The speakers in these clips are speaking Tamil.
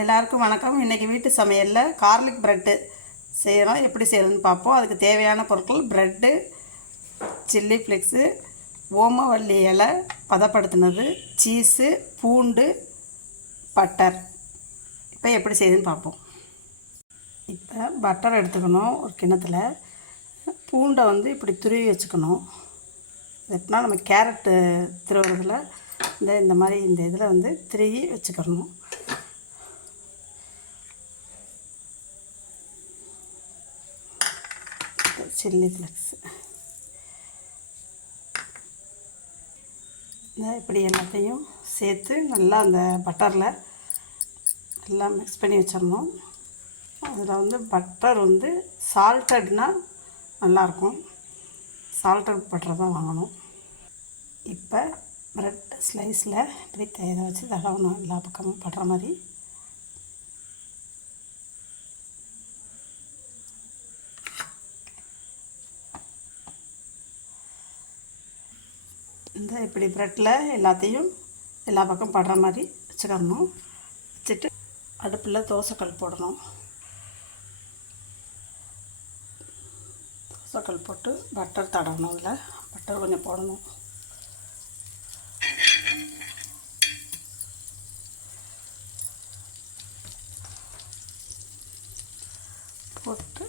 எல்லாருக்கும் வணக்கம். இன்றைக்கி வீட்டு சமையலில் கார்லிக் ப்ரெட்டு செய்கிறோம். எப்படி செய்கிறதுன்னு பார்ப்போம். அதுக்கு தேவையான பொருட்கள் ப்ரெட்டு, சில்லி ஃப்ளெக்ஸு, ஓமவல்லி இலை பதப்படுத்தினது, சீஸு, பூண்டு, பட்டர். இப்போ எப்படி செய்யுதுன்னு பார்ப்போம். இப்போ பட்டர் எடுத்துக்கணும். ஒரு கிண்ணத்தில் பூண்டை இப்படி துருவி வச்சுக்கணும். எப்படின்னா நம்ம கேரட்டு திருவுறதில் இந்த மாதிரி இந்த இதில் திருவி வச்சுக்கணும். சில்லி ஃப்ளெக்ஸ் இப்படி எல்லாத்தையும் சேர்த்து நல்லா அந்த பட்டரில் நல்லா மிக்ஸ் பண்ணி வச்சிடணும். அதில் பட்டர் சால்ட்டட்னால் நல்லாயிருக்கும். சால்ட்டட் பட்டர் தான் வாங்கணும். இப்போ ப்ரெட் ஸ்லைஸில் இப்படி இதை வச்சு தடவணும். எல்லா பக்கமும் படுற மாதிரி. இப்படி ப்ரெட்டில் எல்லாத்தையும் எல்லா பக்கம் படுற மாதிரி வச்சுக்கணும். வச்சுட்டு அடுப்பில் தோசைக்கல் போடணும். தோசைக்கல் போட்டு பட்டர் தடவணும். அதில் பட்டர் கொஞ்சம் போடணும். போட்டு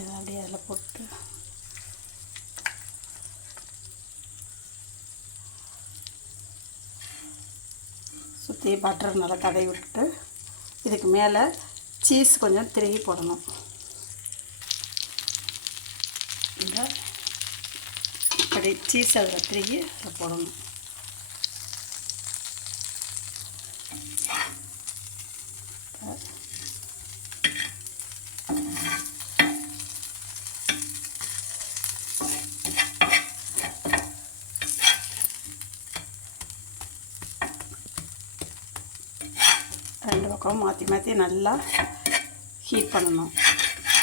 இதை அப்படியே அதில் போட்டு சுற்றி பட்டர் நல்லா தடவி விட்டுட்டு இதுக்கு மேலே சீஸ் கொஞ்சம் திருகி போடணும். இந்த இப்படி சீஸ் அதில் திருகி அதில் போடணும். ரெண்டு பக்கம் மாற்றி மாற்றி நல்லா ஹீட் பண்ணணும்.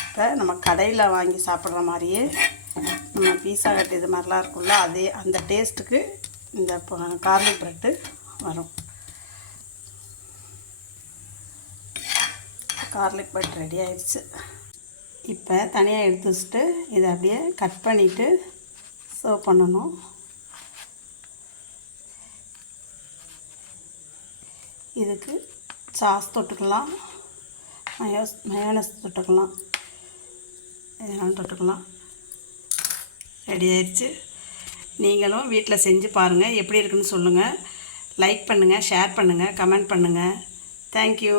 இப்போ நம்ம கடையில் வாங்கி சாப்பிட்ற மாதிரியே நம்ம பீஸா கட்டு இது மாதிரிலாம் இருக்கும்ல, அதே அந்த டேஸ்ட்டுக்கு இந்த கார்லிக் ப்ரெட்டு வரும். கார்லிக் ப்ரெட் ரெடி ஆயிடுச்சு. இப்போ தனியாக எடுத்து வச்சுட்டு இதை அப்படியே கட் பண்ணிவிட்டு சர்வ் பண்ணணும். இதுக்கு சாஸ் தொட்டுக்கலாம், மயோனஸ் தொட்டுக்கலாம், இதெல்லாம் தொட்டுக்கலாம். ரெடி ஆயிடுச்சு. நீங்களும் வீட்டில் செஞ்சு பாருங்கள். எப்படி இருக்குன்னு சொல்லுங்கள். லைக் பண்ணுங்கள், ஷேர் பண்ணுங்கள், கமெண்ட் பண்ணுங்கள். தேங்க்யூ.